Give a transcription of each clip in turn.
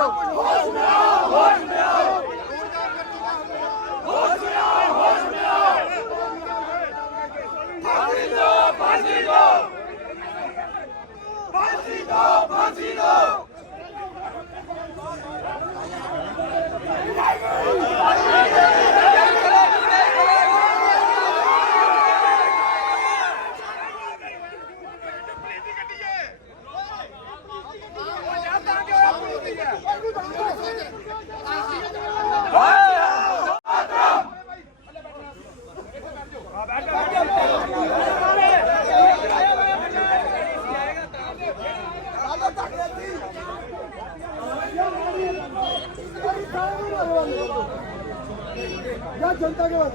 लो। होश में आओ, होश में आओ, होश में आओ, होश में आओ। फांसी दो, फांसी दो, फांसी दो, फांसी दो। जनता के बाद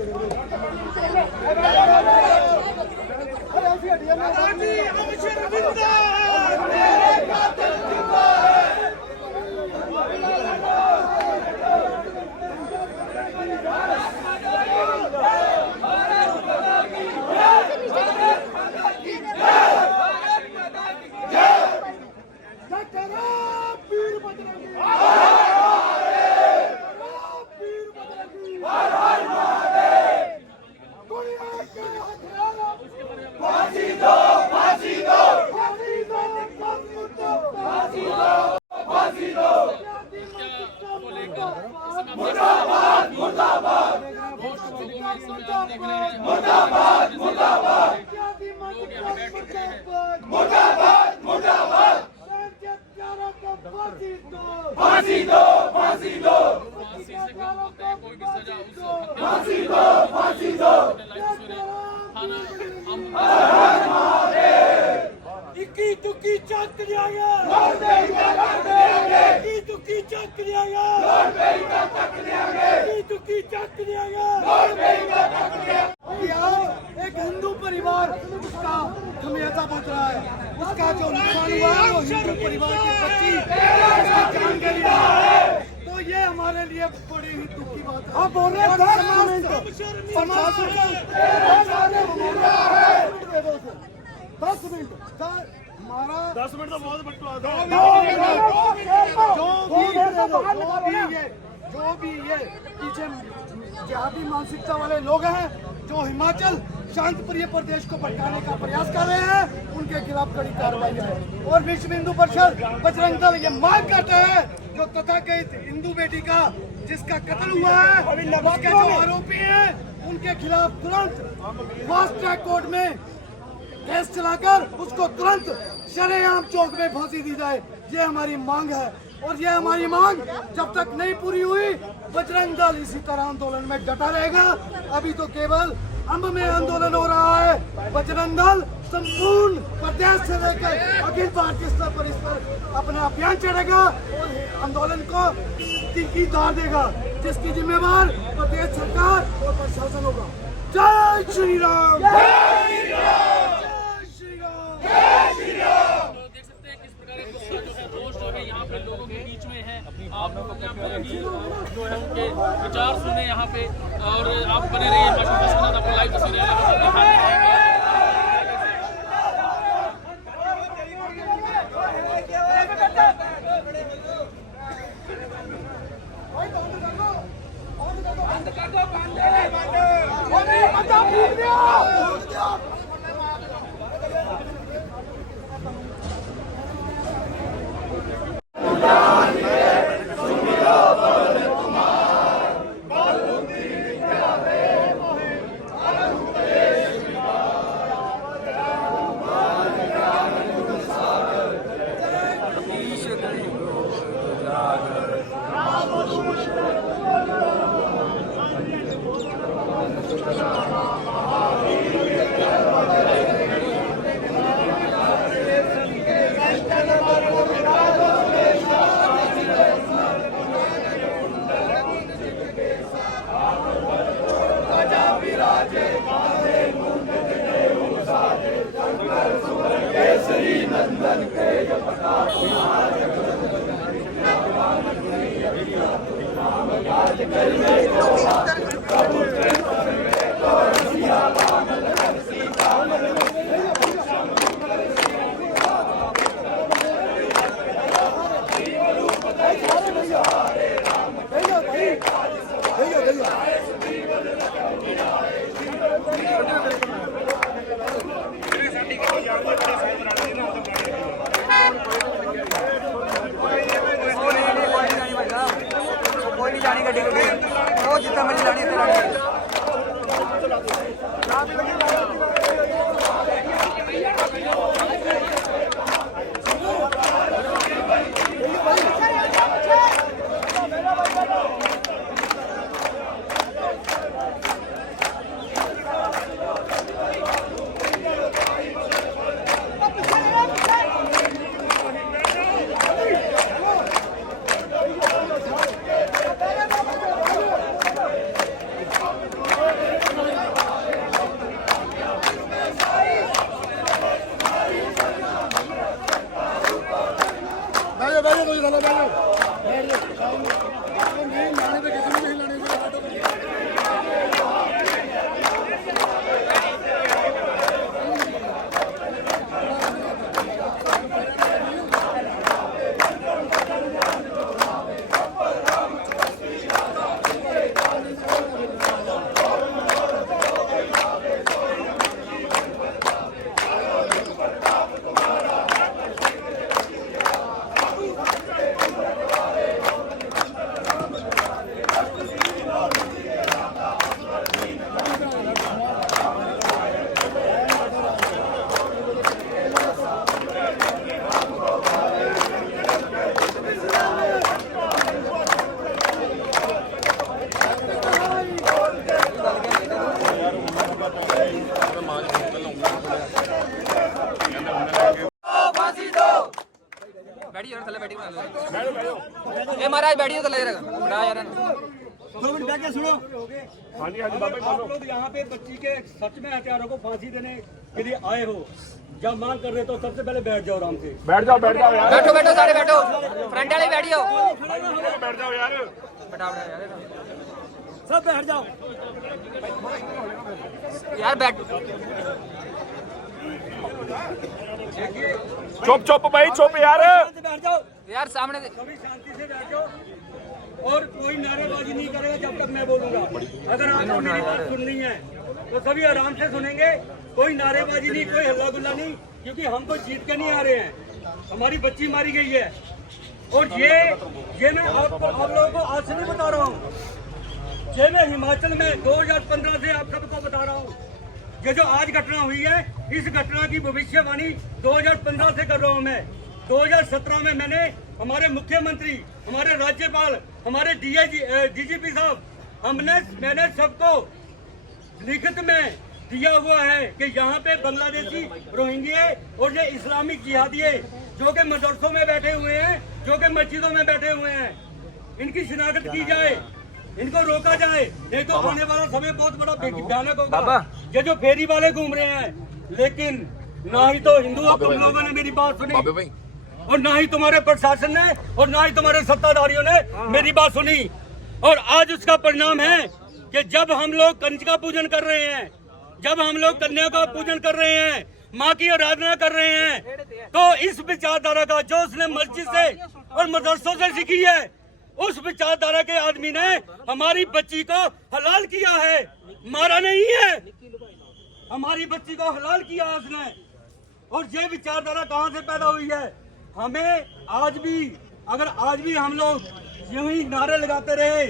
मुर्दाबाद, मुर्दाबाद, मुर्दाबाद, मुर्दाबाद, मुर्दाबाद, मुर्दाबाद। फांसी दो, फांसी दो, फांसी दो, फांसी दो। इक्की दुक्की चक्रियागा, इक्की दुक्की चक्रियागा, इक्की दुक्की चक्रियागा। एक हिंदू परिवार उसका खमियाजा भुगत रहा है, उसका जो नुकसान हुआ है वो हिंदू परिवार की बच्ची जान के लिया है। तो ये हमारे लिए बड़ी ही दुख की बात है। आप बोल रहे हैं 10 मिनट हमारा 10 मिनट तो बहुत बटवा दो। जो भी ये पीछे जिहादी मानसिकता वाले लोग हैं जो हिमाचल शांत प्रिय प्रदेश को भटकाने का प्रयास कर रहे हैं, उनके खिलाफ कड़ी कार्रवाई है। और विश्व हिंदू परिषद बजरंग दल ये मांग करता है जो तथाकथित हिंदू बेटी का जिसका कत्ल हुआ है, उसके जो आरोपी हैं उनके खिलाफ तुरंत फास्ट ट्रैक कोर्ट में केस चलाकर उसको तुरंत शरेआम चौक में फांसी दी जाए। ये हमारी मांग है और ये हमारी मांग जब तक नहीं पूरी हुई बजरंग दल इसी तरह आंदोलन में डटा रहेगा। अभी तो केवल अंब में आंदोलन हो रहा है, बजरंग दल संपूर्ण प्रदेश से लेकर अखिल भारतीय स्तर पर इस पर अपना अभियान चढ़ेगा और आंदोलन को तीखी दार देगा, जिसकी जिम्मेवार प्रदेश सरकार और प्रशासन होगा। जय श्री राम, जय श्री राम, जय श्री राम, जय श्री राम। देख सकते हैं किस प्रकार का गुस्सा जो है, रोष जो है यहाँ पे लोगों के बीच में है। आप लोगों के जो है उनके विचार सुने यहाँ पे और आप बने रहिए आपको लाइव तस्वीरें गड्डी वो जितना मर्जी लानी है लानी बैठिए थले बैठी ए महाराज बैठिए थले बड़ा यार 2 मिनट बैठ के सुनो। हाँ जी बाबा, आप लोग यहाँ पे बच्ची के सच में हत्यारों को फांसी देने के लिए आए हो, जब मांग कर रहे तो सबसे पहले बैठ जाओ आराम से। बैठ जाओ यार। बैठो बैठो सारे बैठो फ्रंट वाले बैठियो बैठ जाओ यार, सब बैठ जाओ यार बैठ चुप भाई चुप यार, बैठ जाओ यार सामने सभी शांति से बैठ जाओ और कोई नारेबाजी नहीं करेगा जब तक मैं बोलूंगा। अगर आपको मेरी बात सुननी है तो सभी आराम से सुनेंगे, कोई नारेबाजी नहीं, कोई हल्ला गुल्ला नहीं, क्योंकि हम तो जीत के नहीं आ रहे हैं, हमारी बच्ची मारी गई है। और ये मैं आप लोगों को आज से नहीं बता रहा हूँ, ये मैं हिमाचल में 2015 से आप सबको बता रहा हूँ। ये जो आज घटना हुई है, इस घटना की भविष्यवाणी 2015 से कर रहा हूँ मैं। 2017 में मैंने हमारे मुख्यमंत्री, हमारे राज्यपाल, हमारे डीजीपी साहब, मैंने सबको लिखित में दिया हुआ है कि यहाँ पे बांग्लादेशी रोहिंग्या और ये इस्लामिक जिहादी जो कि मदरसों में बैठे हुए हैं, जो कि मस्जिदों में बैठे हुए हैं, इनकी शिनाख्त की जाए, इनको रोका जाए, नहीं तो आने वाला समय बहुत बड़ा भयानक होगा। ये जो फेरी वाले घूम रहे हैं, लेकिन ना ही तो हिंदू तुम लोगों ने मेरी बात सुनी और ना ही तुम्हारे प्रशासन ने और ना ही तुम्हारे सत्ताधारियों ने मेरी बात सुनी। और आज उसका परिणाम है कि जब हम लोग कंजका पूजन कर रहे हैं, जब हम लोग कन्या का पूजन कर रहे हैं, माँ की आराधना कर रहे हैं, तो इस विचारधारा का जो उसने मस्जिद से और मदरसों से सीखी है, उस विचारधारा के आदमी ने हमारी बच्ची को हलाल किया है, मारा नहीं है, हमारी बच्ची को हलाल किया उसने। और ये विचारधारा कहाँ से पैदा हुई है? हमें आज भी, अगर आज भी हम लोग यूं ही नारे लगाते रहे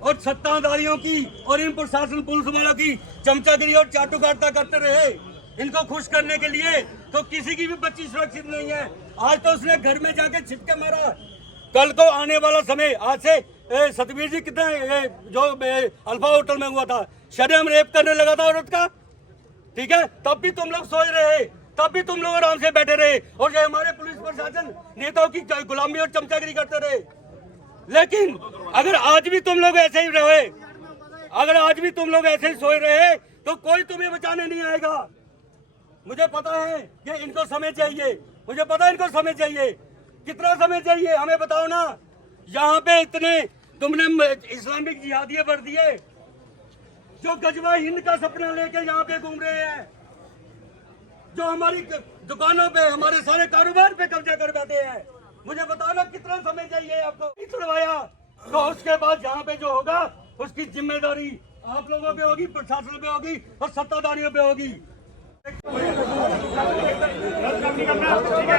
और सत्ताधारियों की और इन प्रशासन पुलिस वालों की चमचागिरी और चाटुकारिता करते रहे इनको खुश करने के लिए, तो किसी की भी बच्ची सुरक्षित नहीं है। आज तो उसने घर में जाके छिपके मारा, कल को आने वाला समय, आज से सतवीर जी कितना जो अल्फा होटल में हुआ था, शरेआम रेप करने लगा था औरत का, ठीक है, तब भी तुम लोग सोच रहे, तब भी तुम लोग आराम से बैठे रहे और ये हमारे पुलिस प्रशासन नेताओं की गुलामी और चमचागिरी करते रहे। लेकिन अगर आज भी तुम लोग ऐसे ही रहे, अगर आज भी तुम लोग ऐसे ही सोए रहे, तो कोई तुम्हें बचाने नहीं आएगा। मुझे पता है कि इनको समय चाहिए, मुझे पता है इनको समय चाहिए। कितना समय चाहिए हमें बताओ ना। यहाँ पे इतने तुमने इस्लामिक जिहादिये भर दिए जो गजवा हिंद का सपना लेके यहाँ पे घूम रहे हैं, जो हमारी दुकानों पे, हमारे सारे कारोबार पे कब्जा कर बैठे हैं। मुझे बताओ ना कितना समय चाहिए आपको छुड़वाया, तो उसके बाद यहाँ पे जो होगा उसकी जिम्मेदारी आप लोगों पे होगी, प्रशासन पे होगी और सत्ताधारियों पे होगी।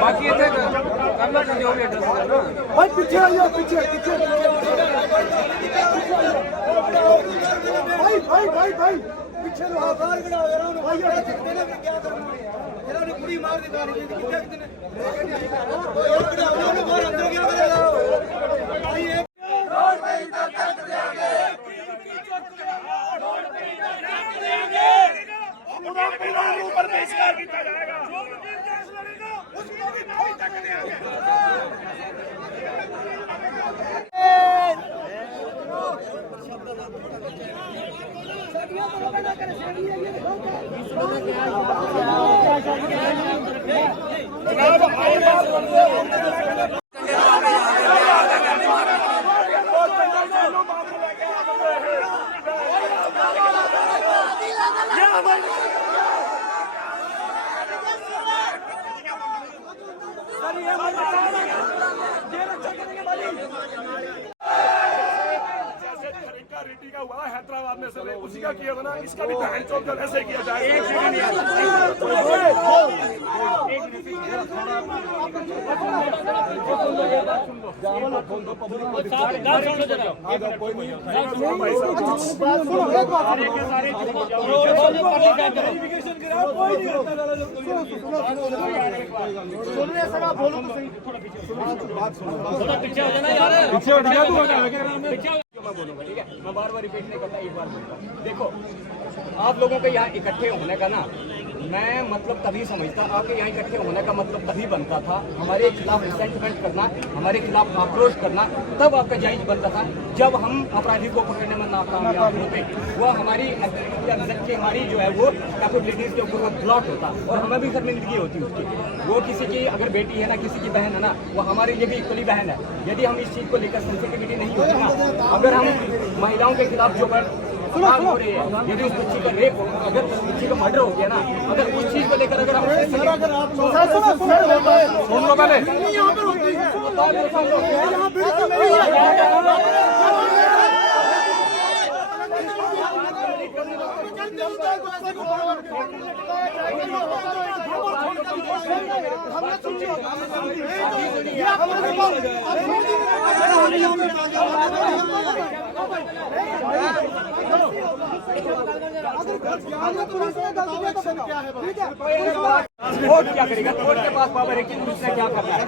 बाकी ये करना चाहिए जो भी एड्रेस है ना भाई पीछे आइए, पीछे पीछे भाई भाई भाई भाई पीछे रहो, बाहर खड़ा हो रहा हूं भाई। क्या करना मेरा ने पूरी मार दिखा रही है कितने कितने और खड़ा हो रहा हूं बाहर, अंदर क्या करेगा भाई। एक रोड पे इधर तक देंगे, रोड पे इधर तक देंगे, उधर पे ऊपर बहिष्कार किया जाएगा, जो भी देश लड़ेगा उसको भी नहीं तक देंगे। रेड्डी का हुआ हैदराबाद में से उसी का किया था ना, इसका भी बहन चौक जब ऐसे किया जाए। सुनने से ना बोलो तो सही, पीछे हो जाना यार, पीछे हो जाना, तू हो जाएगा। मैं बोलूंगा, ठीक है, मैं बार बार रिपीट नहीं करता, एक बार बोलूंगा। देखो, आप लोगों के यहाँ इकट्ठे होने का ना मैं मतलब तभी समझता, आपके यहाँ इकट्ठे होने का मतलब तभी बनता था हमारे खिलाफ रिसेंटमेंट करना, हमारे खिलाफ आक्रोश करना, तब आपका जायज बनता था जब हम अपराधी को पकड़ने में नाकामयाब होते। वो हमारी एग्जैक्टली हमारी जो है वो कैपेबिलिटीज के ऊपर वो ब्लॉक होता और हमें भी शर्मिंदगी होती उसकी। वो किसी की अगर बेटी है ना, किसी की बहन है ना, वो हमारे लिए भी इक्वली बहन है। यदि हम इस चीज़ को लेकर सेंसिटिविटी नहीं होती ना, अगर हम महिलाओं के खिलाफ जो बात हो रही है, यदि उस बच्ची का रेप हो, अगर उस बच्ची का मर्डर हो गया ना, अगर उस चीज को लेकर अगर हम सुन लो पहले, कोर्ट क्या करेगा? कोर्ट के पास पावर है कि उसने क्या करना है।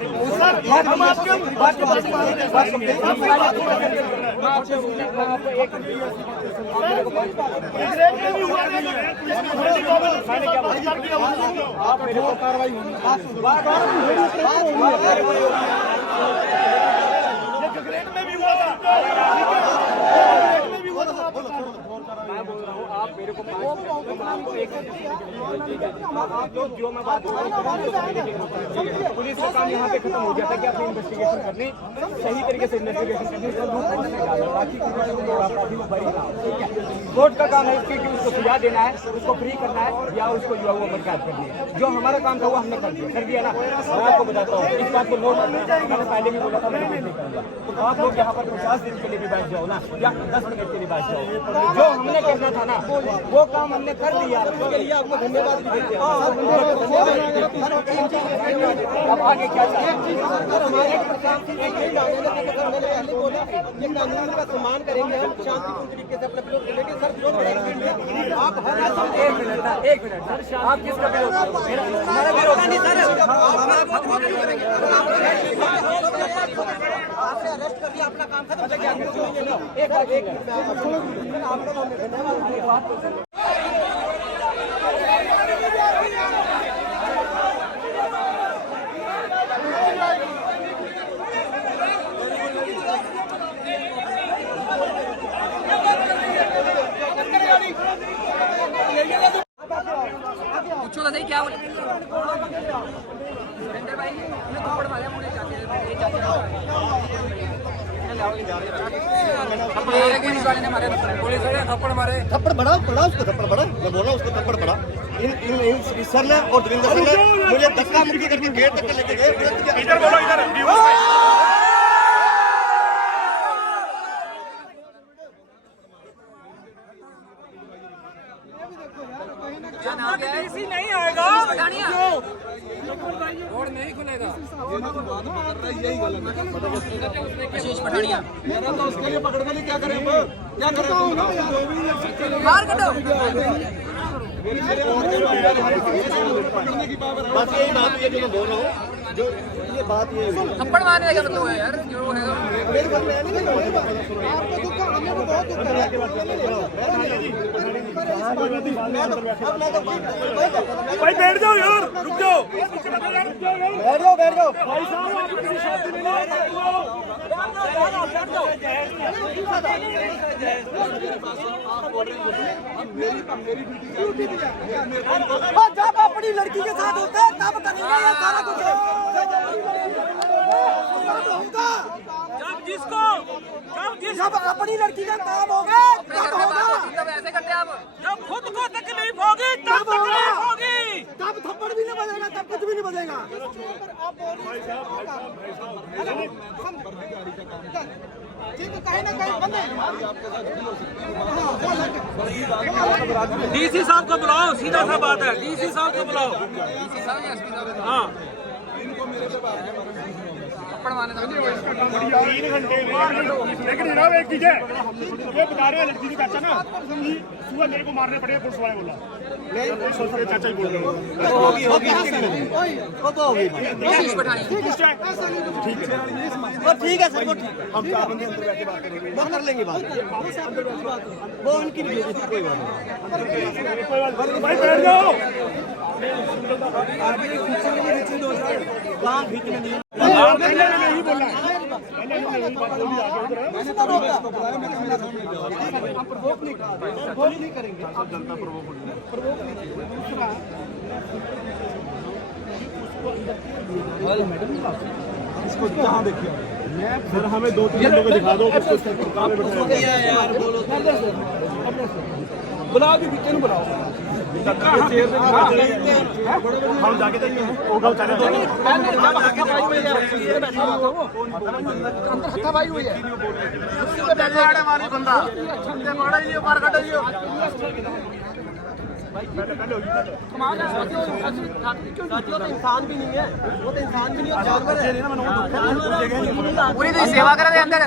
मैं बोल रहा हूँ, आप मेरे को आपको एक आप लोग जो मैं बात पुलिस का काम यहाँ पे खत्म हो गया था कि आपने इन्वेस्टिगेशन करनी, सही तरीके से इन्वेस्टिगेशन करनी, ताकि अपराधी को बरी ना हो। ठीक है, कोर्ट का काम है कि उसको सजा देना है, उसको फ्री करना है या उसको जो है वो बर्खास्त करनी है। जो हमारा काम था वो हमने कर दिया ना। मैं आपको बताता हूँ, इस बात को नोट मैंने पहले भी बोला था, मैं नहीं करूँगा। तो आप लोग यहाँ पर 50 दिन के लिए भी बैठ जाओ ना, या 10 मिनट के लिए बैठ जाओ। जो हमने करना था ना वो काम हमने कर दिया, उसके लिए आपको धन्यवाद भी देते हैं। अब आगे क्या कानून का सम्मान करेंगे, हम शांतिपूर्ण तरीके से अपना विरोध करेंगे। सर आप एक मिनट आप किसका विरोध करेंगे? हमारा विरोध नहीं सर, आपने अरेस्ट कर दिया, अपना काम खत्म। क्या एक आप लोगों ने धन्यवाद। पूछो तो सही क्या बोले सुरेंद्र भाई ने थप्पड़ मारा मुझे पुलिस वाले ने मारे, पुलिस वाले थप्पड़ मारे। थप्पड़ बड़ा उसको थप्पड़ बड़ा, मैं बोला उसको थप्पड़ बड़ा। इन सर ने और देवेंद्र सर ने मुझे धक्का मुक्की करके गेट तक लेके गए। इधर बोलो, इधर क्या नाम क्या है? आशीष पठानिया मेरा तो उसके लिए पकड़ने लिए क्या करें अब? क्या करें? बाहर कटो। पकड़ने की बात बस यही बात है जो मैं बोल रहा हूँ, जो ये बात ये है। थप्पड़ मारने का मतलब है यार, जो है मेरी बात मैं नहीं कर रहा। आपको दुख है, हमें तो बहुत दुख है। भाई बैठ जाओ यार, रुक जाओ, बैठ जाओ, बैठ जाओ। भाई साहब आप किसी शादी में नहीं जब अपनी लड़की के साथ होते हैं तब करेंगे ये सारा कुछ। जब अपनी लड़की का काम होगा तब होगा। तब ऐसे करते आप। जब खुद को तकलीफ होगी तब तकलीफ होगी। तब थप्पड़ भी नहीं बजेगा, तब कुछ भी नहीं बजेगा। ठीक है, कहीं ना कहीं बंदे डीसी साहब को बुलाओ, सीधा सा बात है, डीसी साहब को बुलाओ। हाँ थप्पड़ मारने का 3 घंटे में। लेकिन जनाब एक चीज है, ये बता रहे हैं लड़की की चाचा ना कि सुबह मेरे को मारने पड़े, पुलिस वाले बोला। चाचा ही बोल रहे हो। आशीष पठानिया ठीक है सर, वो ठीक है। हम 4 बंदे अंदर बैठे बात करेंगे, वो कर लेंगे बात। वो उनकी भी कोई बात नहीं। भाई बैठ जाओ। नहीं बोलना है। हम प्रवोक नहीं करेंगे। आप जनता प्रवोक इसको जहाँ देखिए सर हमें 2-3 लोगों को दिखा दो। बुलाओ भी बीते में बुलाओ। हम जाके देखते हैं। होगा चले तो अंदर हथाबाई हुई है। हमारी बंदा साथियों तो इंसान भी नहीं है, वो तो इंसान भी नहीं है, जानवर है। पूरी तो सेवा कर रहे अंदर।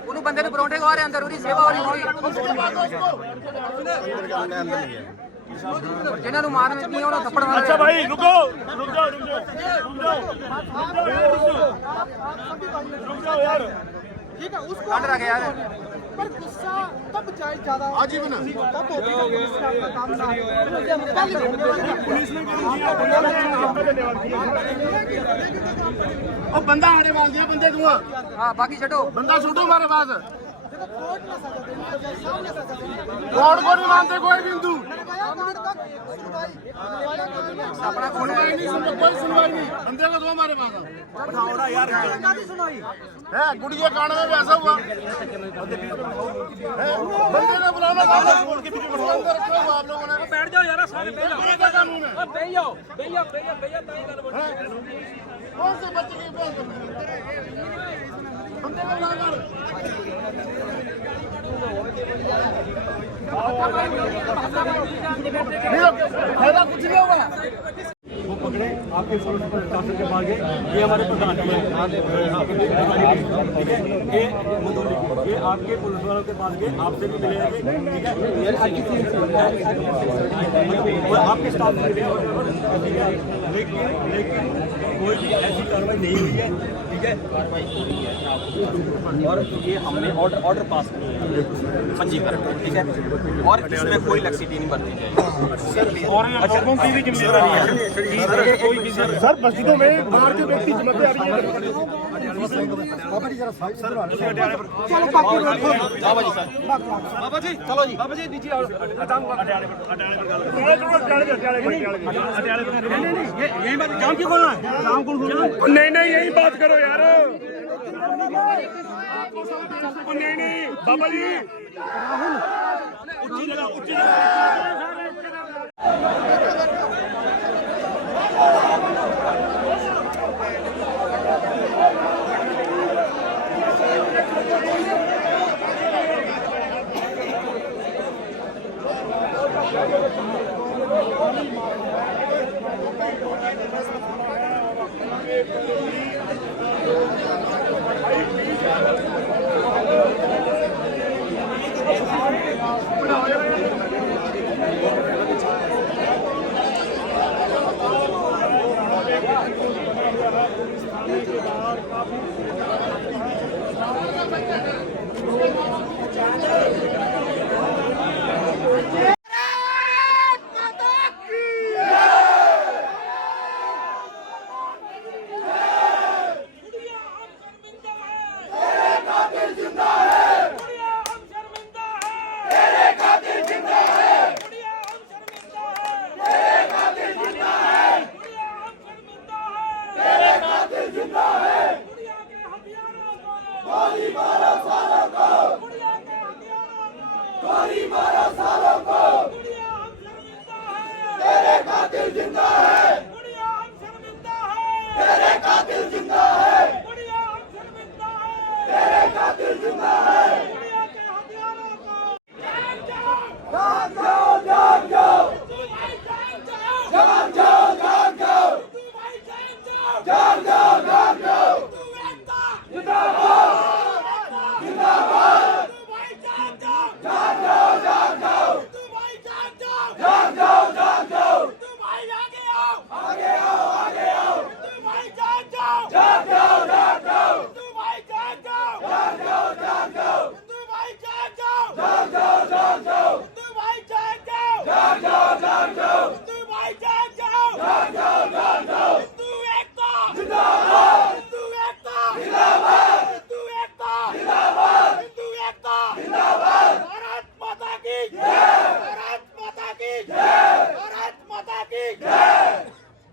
उन्होंने बंदे ने परोठे खा रहे अंदर, उनकी सेवा हो रही पूरी। जिन्होंने मारने नहीं उन्होंने थप्पड़ मारे। अच्छा भाई रुको, रुक जाओ यार। ठीक है, उसको काट रखे यार। पर गुस्सा तब जाए ज्यादा आजीवन तब होती है आपका काम ना। पुलिस ने और बंदा आने वाल दिया, बंदे दूंगा, हाँ बाकी छो। बंदा छूटो हमारे पास। कोर्ट में सजा देनी है, सामने सजा देनी है। कोर्ट को नहीं मानते कोई बिंदु, अपना सुनवाई नहीं, सुनते कोई सुनवाई नहीं। बंदे को दो हमारे पास है। गुड़िया कांड में भी ऐसा हुआ, बंदे ने बुलाना था, कोर्ट के पीछे अंदर रखा हुआ आप लोगों ने। बैठ जाओ यार, सारे बैठ जाओ। क्या कानून है? भैया भैया भैया भैया कौन से बच्चे की बात कर रहे हैं? बंदे को बुलाना। फायदा कुछ नहीं होगा। वो पकड़े आपके पुलिस प्रशासन के पास गए, ये हमारे प्रधान जी हैं, ठीक है, ये आपके पुलिस वालों के पास गए, आपसे भी मिले, ठीक है, और आपके स्टाफ से मिले, ठीक है, लेकिन कोई भी ऐसी कार्रवाई नहीं हुई है, ठीक है। और ये हमने ऑर्डर पास किए हैं पंजीकरण, ठीक है, और इसमें कोई लक्सीटी नहीं बरती जाएगी। और लोगों की भी जिम्मेदारी है सर, मस्जिदों में बाहर के व्यक्ति जमाते आ रही है। बाबा जी चलो जी, बाबा जी दीजिए। यही बात काम क्यों करना है? नहीं यही बात करो यार। नहीं बाबा जी, उच्ची जगह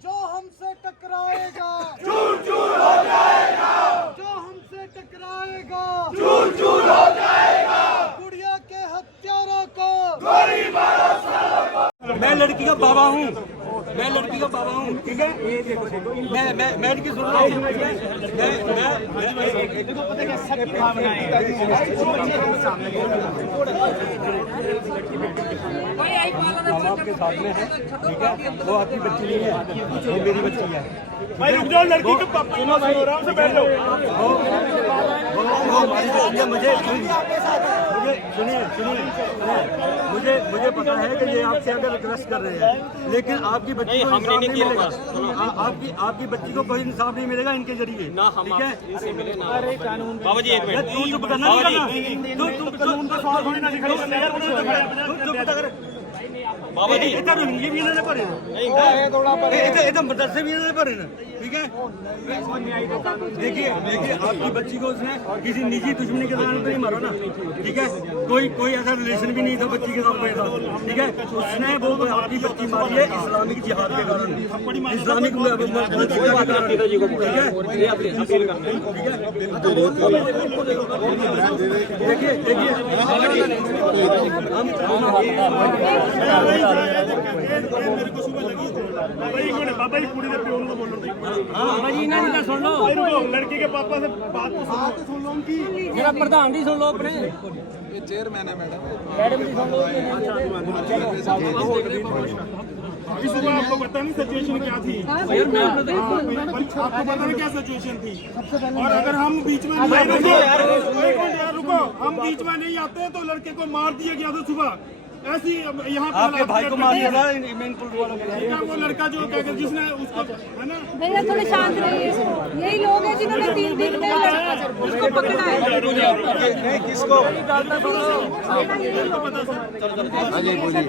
जो हमसे टकराएगा चूर चूर हो जाएगा, जो हमसे टकराएगा चूर चूर हो जाएगा, गुड़िया के हत्यारों को गोली मारो सालों को। मैं लड़की का बाबा हूँ, मैं लड़की का बाबा हूँ, ठीक है। मैं इनकी सुन रहा हूँ, आपके साथ में है, ठीक है। वो आपकी बच्ची नहीं है, वो मेरी बच्ची है। भाई रुक जाओ, लड़की के पापा आराम से बैठ जाओ। मुझे सुनिए, मुझे पता है कि ये आपसे अगर रिक्वेस्ट कर रहे हैं, लेकिन आपकी बच्ची को इंसाफ नहीं मिलेगा। आपकी बच्ची को कोई इंसाफ नहीं मिलेगा इनके जरिए, ठीक है। बाबा जी एक मिनट, तू चुप करना नहीं करना, तू कानून का सवाल थोड़ी ना दिखाई बाबा जी इधर हिंदी भी इन्होंने पढ़े, इधर मदरसे भी इन्होंने पढ़े ना, ठीक है। देखिए आपकी बच्ची को उसने किसी निजी दुश्मनी के दौरान तो नहीं मारा ना, ठीक है। कोई ऐसा रिलेशन भी नहीं था बच्ची के साथ मेरा, ठीक है। उसने वो आपकी बच्ची मारी है इस्लामिक जिहाद के कारण, इस्लामिक ठीक है। देखिए बाबा जी पूरी प्योन को बोलो, सुन लो लड़की के पापा से बात तो सुन लो उनकी। मेरा प्रधान जी सुन लो, अपने ये चेयरमैन है मैडम जी सुन लो। इस सुबह आपको पता नहीं सिचुएशन क्या थी, आपको पता नहीं क्या सिचुएशन थी। और अगर हम बीच में रुको, हम बीच में नहीं आते हैं तो लड़के को मार दिया गया था सुबह ऐसी। यहाँ आपके भाई को मार दिया था मेन पुल वालों ने, वो लड़का जो जिसने उसको है ना। भैया थोड़े शांत रहिए, यही लोग हैं जिन्होंने 3 दिन पहले उसको पकड़ा है। किसको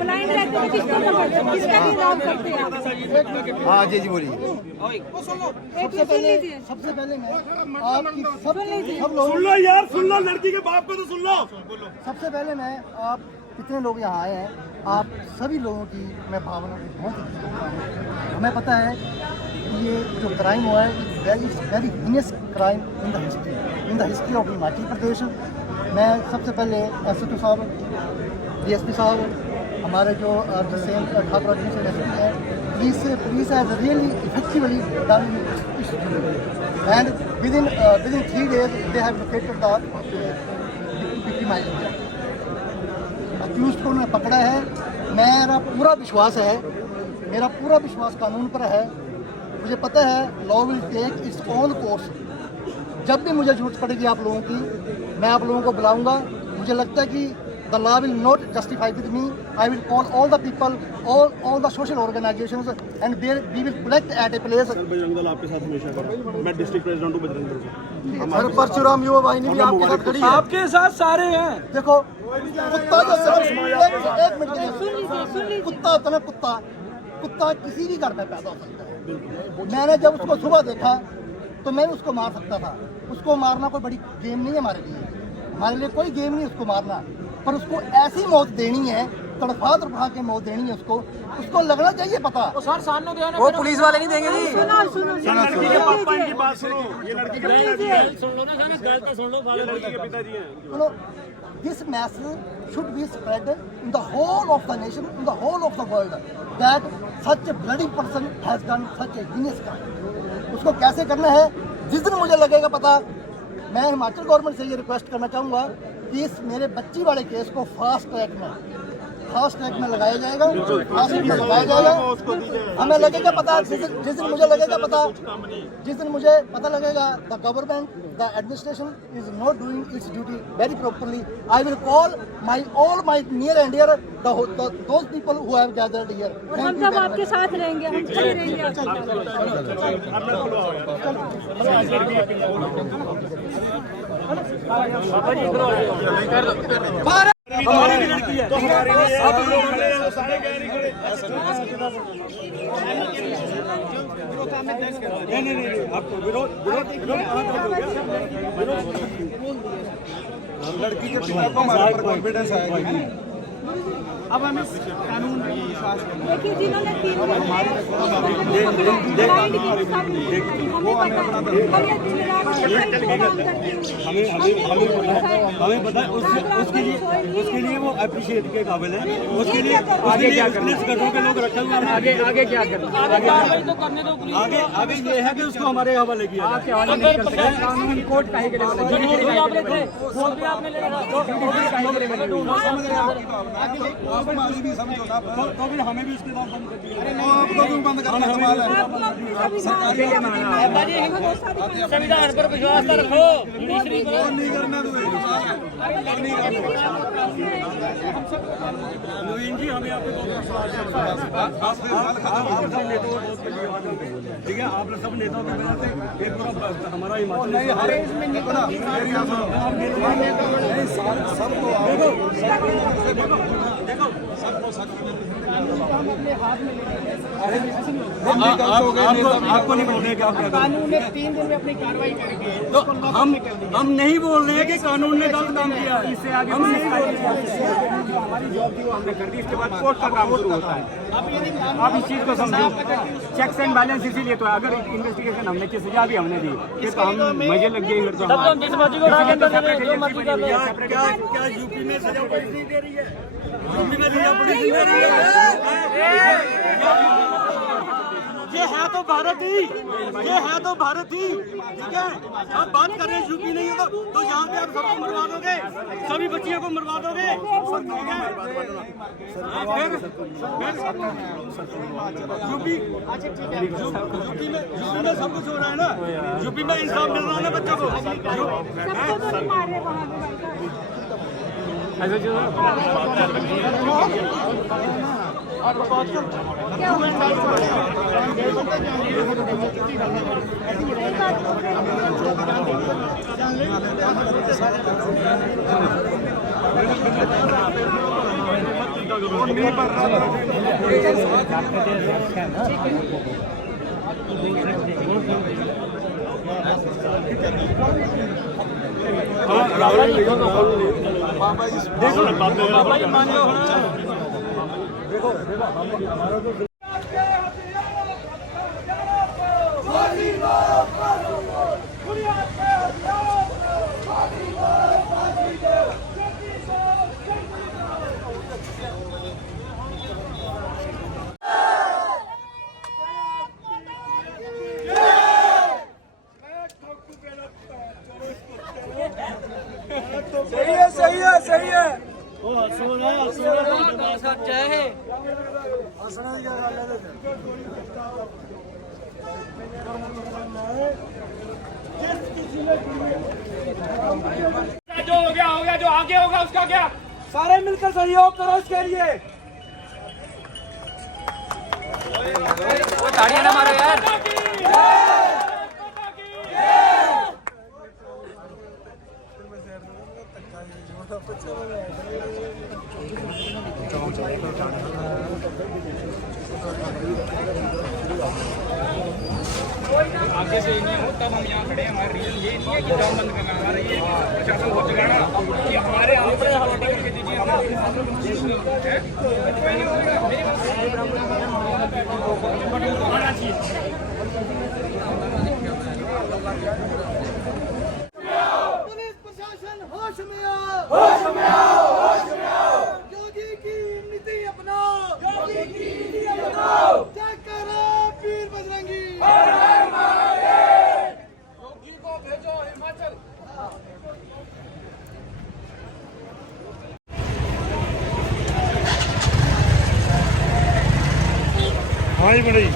ब्लाइंड रहते हैं, किसको पकड़ते हैं, किसका निजाम करते हैं आप? हाँ जी बोलिए। सबसे पहले मैं आपकी सब लोग सुन लो यार, सुन लो लड़की के बाप को तो सुन लो। सबसे पहले मैं आप कितने लोग यहाँ आए हैं, आप सभी लोगों की मैं भावना की बहुत हमें पता है कि ये जो क्राइम हुआ है very heinous crime in the history of Himachal Pradesh. मैं सबसे पहले SHO साहब, DSP साहब, हमारे जो सेम ठाकुर एडमिनिस्ट्रेशन है, police has really effectively done and within 3 days they have located the victimized। Accused को उन्होंने पकड़ा है। मेरा पूरा विश्वास कानून पर है मुझे पता है law will take its own course. जब भी मुझे जरूरत पड़ेगी आप लोगों की, मैं आप लोगों को बुलाऊंगा। मुझे लगता है कि the law will not justify with me. I will call all the people, all the social organizations and we will collect at a place. Bajrang Dal आपके साथ हमेशा खड़ा है। मैं डिस्ट्रिक्ट प्रेसिडेंट हूँ बजरंग दल से। सर परशुराम युवा वाहिनी भी आपके साथ खड़ी है। आपके साथ सारे हैं। देखो कुत्ता जो एक मिनट के लिए कुत्ता होता है ना, कुत्ता किसी भी घर में पैदा हो सकता है। मैंने जब उसको सुबह देखा तो मैं उसको मार सकता था। उसको मारना कोई बड़ी गेम नहीं है हमारे लिए कोई गेम नहीं उसको मारना, पर उसको ऐसी मौत देनी है, तड़फा के मौत देनी है उसको लगना चाहिए पता। वो पुलिस वाले नहीं देंगे जी। लड़की के पापा की बात सुनो, ये लड़की के पिताजी हैं। सुन लो ना सर, गलत सुन लो, लड़की के पिताजी हैं। This message should be spread in the whole of the nation, in the whole of the world, that such a bloody person has done such a heinous crime. उसको कैसे करना है, जिस दिन मुझे लगेगा पता, मैं हिमाचल गवर्नमेंट से ये रिक्वेस्ट करना चाहूँगा कि इस मेरे बच्ची वाले केस को फास्ट ट्रैक में लगाया जाएगा। हमें लगेगा पता, जिस दिन मुझे लगेगा पता, the government, the administration is not doing its duty very properly, I will call all my near and dear those people who have gathered here. हम सब आपके साथ रहेंगे, हम खड़े रहेंगे आपके साथ। हमारी भी लड़की है तो हमारे लिए आप लोग खड़े हैं, वो सारे गए नहीं खड़े। नहीं आपको विरोध कहाँ तक हो गया? लड़की के पिता को हमारे पर कॉन्फिडेंस आएगा। अब हमें कानून में विश्वास करना है। देखिए जिन्होंने 3 हमें पता है उसके लिए वो अप्रिशिएट के काबिल है। उसके लिए आगे क्या करना है, के लोग रखे हुए हैं। आगे क्या करना है, आगे ये है कि उसको हमारे हवाले किया कानून कोर्ट काहे के लिए भी समझो ना, तो भी हमें भी उसके साथ बंद कर दिया। आपको क्यों बंद करना है? संविधान पर विश्वास रखो। नहीं करना नवीन जी, हमें आपको बहुत विश्वास है। आप सब नेताओं को बहुत ठीक है, आप सब नेताओं की वजह से ये पूरा हमारा हिमाचल आपको नहीं बोल रहे कि आप कानून ने 3 दिन में अपनी कार्रवाई करेंगे, तो हम नहीं बोल रहे हैं कि कानून ने गलत काम किया है। इससे आगे हम नहीं बोल रहे हैं। हमारी जॉब थी वो हमने कर दी, इसके बाद कोर्ट का काम शुरू होता है। आप इस चीज को समझो, चेक्स एंड बैलेंस इसीलिए तो अगर इन्वेस्टिगेशन हमने की सजा भी हमने दी, फिर तो हम मजे लग गए। क्या यूपी में सजा पुलिस नहीं दे रही है? यूपी में सजा पुलिस नहीं दे रही है। ये है तो भारत ही, ठीक है। आप बात कर रहे हैं यूपी नहीं है तो यहाँ पे आप सबको मरवा दोगे, सभी बच्चियों को मरवा दोगे, ठीक है। फिर यूपी में सब कुछ हो रहा है ना, यूपी में इंसाफ मिल रहा है ना बच्चों को। क्या देखो हमारा तो सही है। जय है। सारे मिलकर सहयोग करो इसके लिए। वो ताड़ियां ना मारो यार। आगे से नहीं हो तब हम यहाँ खड़े हैं। हमारा रीजन ये नहीं है कि जाम बंद करना, हमारा ये प्रशासन हो चुका है कि हमारे यहाँ पर हमारे करके दीजिए। पुलिस प्रशासन होश में आओ, होश में आओ, होश में आओ। योगी की नीति अपनाओ, योगी की नीति अपनाओ। जय करो वीर बजरंगी। योगी को भेजो हिमाचल। हाँ जी बड़ी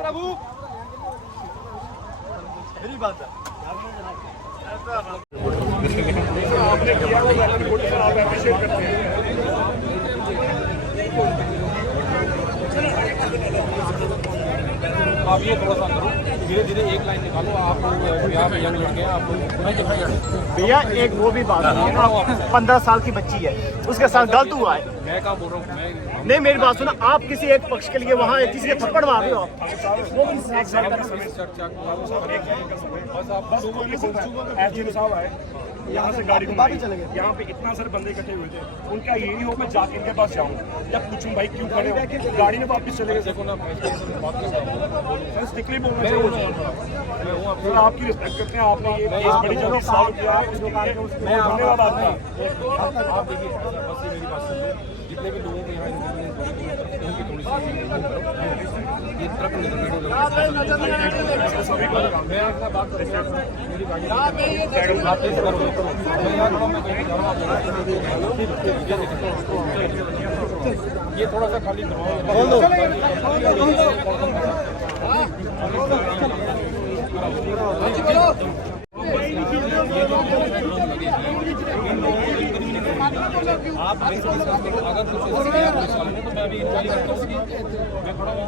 प्रभु मेरी बात है। आपने किया वो रिपोर्ट सर आप अप्रिशिएट करते हैं। आप ये थोड़ा सा करो, धीरे धीरे एक लाइन निकालो। आप यहाँ पे यंग लड़के हैं, आपको भैया एक वो भी बात नहीं है ना, 15 साल की बच्ची है, उसके साथ गलत हुआ है। मैं क्या बोल रहा हूँ, मैं नहीं मेरी बात सुनो, आप किसी एक पक्ष के लिए वहाँ किसी के थप्पड़ मार रहे हो आप। यहाँ से गाड़ी घुमाई, यहाँ पे इतना सारे बंदे इकट्ठे हुए थे, उनका ये नहीं हो मैं जाके इनके पास जाऊँ या पूछूं भाई क्यों खड़े हो, गाड़ी में वापस चले गए। देखो ना स्टिकली बोलना चाहिए सर, आपकी रिस्पेक्ट करते हैं, आपने ये केस बड़ी जल्दी सॉल्व किया है, उसके लिए धन्यवाद आपका। आप देखिए बस ये मेरी बात सुनिए, जितने भी लोगों के यहाँ उनकी थोड़ी सी ये ट्रक मैं आपका बात कर रहा हूँ, मेरी गाड़ी आप कैसे करोगे? मैं यहाँ खड़ा हूँ, मैं कहीं जा रहा हूँ, ये थोड़ा सा खाली आप अगर कुछ तो मैं अभी इंक्वायरी करता हूँ, मैं खड़ा हूँ।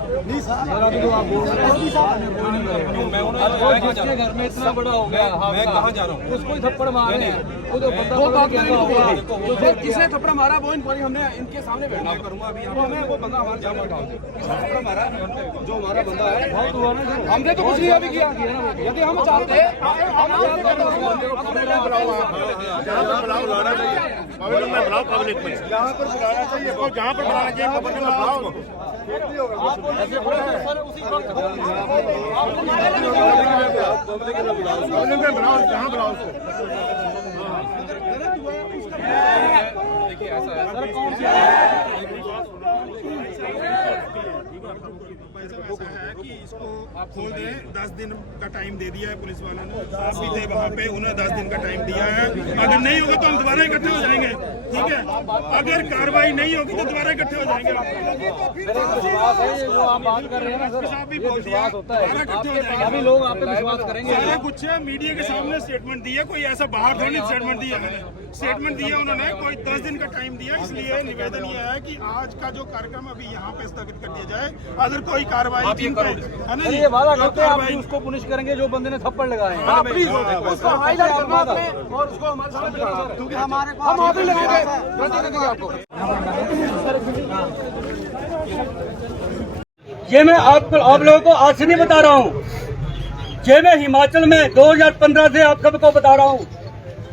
मैं घर में इतना बड़ा हो गया, मैं कहाँ जा रहा हूँ? उसको ही थप्पड़ मारे, किसने थप्पड़ मारा वो इंक्वायरी हमने इनके सामने बैठा करूँगा अभी। हमें वो बंदा हमारे जाम हटाओ, किसने थप्पड़ मारा? जो हमारा बंदा है, हमने तो कुछ नहीं अभी किया। यदि हम चाहते हैं पब्लिक में जहाँ पर बुलाना चाहिए, जहाँ पर बुलाना चाहिए खबर में बुलाओ। जहाँ बुलाओ देखिए ऐसा है कि इसको आप खोल दें। 10 दिन का टाइम दे दिया है पुलिस वालों ने, आप भी थे वहाँ पे, उन्होंने 10 दिन का टाइम दिया है। अगर नहीं होगा तो हम दोबारा इकट्ठे हो जाएंगे, ठीक है? अगर कार्रवाई नहीं होगी तो दोबारा इकट्ठे हो जाएंगे। विश्वास है ये जो आप बात कर रहे हैं ना सर, ये विश्वास होता है, अभी लोग आप पे विश्वास करेंगे। सारा कुछ है, मीडिया के सामने स्टेटमेंट दी है, कोई ऐसा बाहर थोड़ी स्टेटमेंट दिया है। स्टेटमेंट दिया उन्होंने, कोई 10 दिन का टाइम दिया, इसलिए निवेदन ये है कि आज का जो कार्यक्रम अभी यहाँ पे स्थगित कर दिया जाए। अगर कोई कार्रवाई है ना, ये वादा करते हैं आप उसको पुनिश करेंगे जो बंदे ने थप्पड़ लगाए हैं। प्लीज उसको हाईलाइट करना आपने और उसको हमारे सामने बिठाना, क्योंकि हमारे पास हम आप ही लगेंगे आपको। ये मैं आप लोगों को आज से नहीं बता रहा हूँ, ये मैं हिमाचल में 2015 से आप सबको बता रहा हूँ।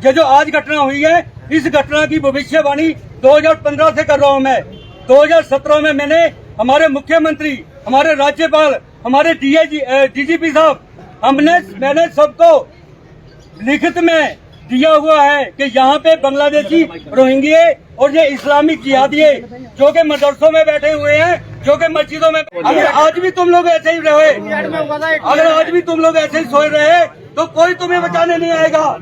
ये जो आज घटना हुई है, इस घटना की भविष्यवाणी 2015 से कर रहा हूँ मैं। 2017 में मैंने हमारे मुख्यमंत्री, हमारे राज्यपाल, हमारे डीजीपी साहब, मैंने सबको लिखित में दिया हुआ है कि यहाँ पे बांग्लादेशी रोहिंग्या और ये इस्लामिक जिहादी जो कि मदरसों में बैठे हुए हैं, जो कि मस्जिदों में, अगर आज भी तुम लोग ऐसे ही रहे, अगर आज भी तुम लोग ऐसे ही सोए रहे तो कोई तुम्हें बचाने नहीं आएगा।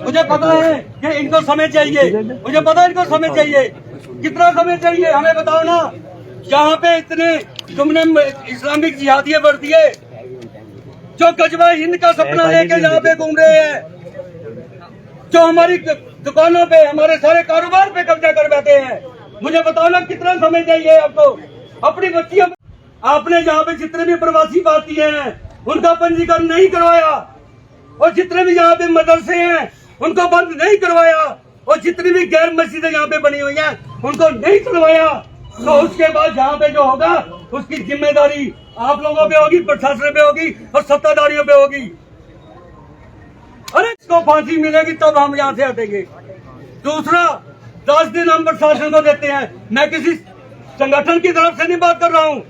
मुझे पता है कि इनको समय चाहिए, मुझे पता है इनको समय चाहिए। कितना समय चाहिए हमें बताओ ना। यहाँ पे इतने तुमने इस्लामिक जिहादियां बढ़ दिए जो गजवा हिंद का सपना लेके यहाँ पे घूम रहे हैं, जो हमारी दुकानों पे हमारे सारे कारोबार पे कब्जा कर बैठे हैं। मुझे बताओ ना कितना समय चाहिए आपको? अपनी बच्चियों आपने यहाँ पे जितने भी प्रवासी भारतीय हैं उनका पंजीकरण नहीं करवाया, और जितने भी यहाँ पे मदरसे हैं उनको बंद नहीं करवाया, और जितनी भी गैर मस्जिदें यहाँ पे बनी हुई हैं उनको नहीं खुलवाया। तो उसके बाद यहाँ पे जो होगा उसकी जिम्मेदारी आप लोगों पे होगी, प्रशासन पे होगी और सत्ताधारियों पे होगी। अरे इसको फांसी मिलेगी तब हम यहाँ से हटेंगे। दूसरा, 10 दिन हम प्रशासन को देते हैं। मैं किसी संगठन की तरफ से नहीं बात कर रहा हूँ,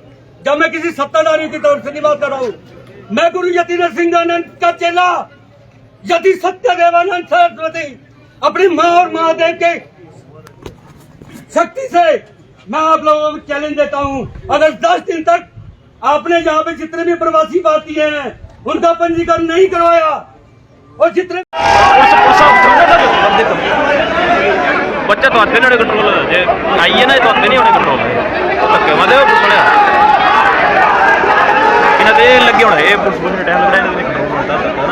जब मैं किसी सत्ताधारी की तरफ से नहीं बात कर रहा हूँ। मैं गुरु यति नरसिंहानंद का चेला यति सत्यदेवानंद सरस्वती अपनी माँ और महादेव के शक्ति से मैं आप लोगों को चैलेंज देता हूँ, अगर 10 दिन तक आपने यहाँ पे जितने भी प्रवासी भारतीय हैं उनका पंजीकरण नहीं करवाया, और जितने बच्चा तो हाथे नहीं कंट्रोल जे आइए ना तो हाथे नहीं होने कंट्रोल धक्के मारे पुलिस वाले इन्हें लगे होना ये पुलिस ने टाइम लग रहा है कंट्रोल